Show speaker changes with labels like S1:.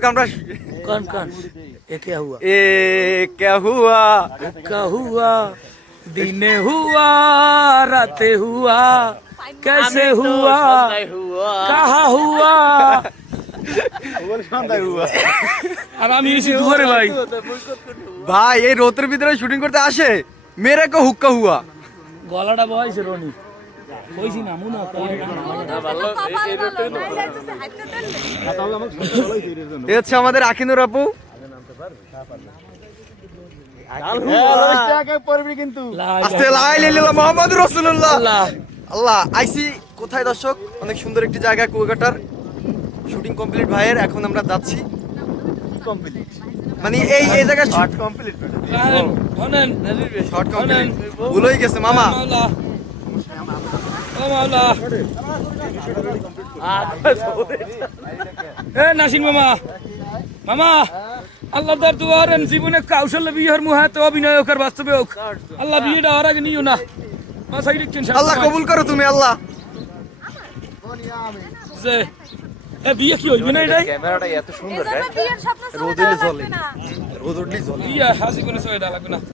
S1: আমরা
S2: कौन कौन ये क्या हुआ
S1: এ क्या हुआ
S2: क्या हुआ दिने हुआ राते हुआ कैसे हुआ कहाँ हुआ আর আমি এসে দুয়ারে ভাই
S1: ভাই এই রোদের ভিতরে শুটিং করতে আসে মেরে কো হুক্কা হুয়া
S2: গলাটা বয়সে রনি কইছি না মুনা
S1: এ হচ্ছে আমাদের আখিনুর আপু আস্তে লা ইলাহা ইল্লাল্লাহ মুহাম্মাদুর রাসূলুল্লাহ আল্লাহ আইসি কোথায় দর্শক অনেক সুন্দর একটি জায়গা কুয়াকাটার শুটিং কমপ্লিট ভাইয়ের এখন আমরা যাচ্ছি কমপ্লিট মানে এই জায়গা শর্ট কমপ্লিট
S2: হনেন
S1: শর্ট কমপ্লিট ভুলই গেছে মামা
S2: মাওলা ও মাওলা এ নাসিন মামা মামা আল্লাহ তার দুয়ারেন জীবনে কৌশল বিয়ের মুহাতে অভিনয় কর বাস্তবে হোক আল্লাহ বিয়েটা আর আগে নিও না মাসাই রিকছেন
S1: আল্লাহ কবুল করো তুমি আল্লাহ
S2: যে এ বিয়ে কি হইবে না এটাই
S1: ক্যামেরাটা এত সুন্দর
S3: বিয়ের স্বপ্ন
S1: রোদ উঠলে জ্বলে রোদ উঠলে জ্বলে
S2: ইয়া হাসি করে সয়টা লাগবে না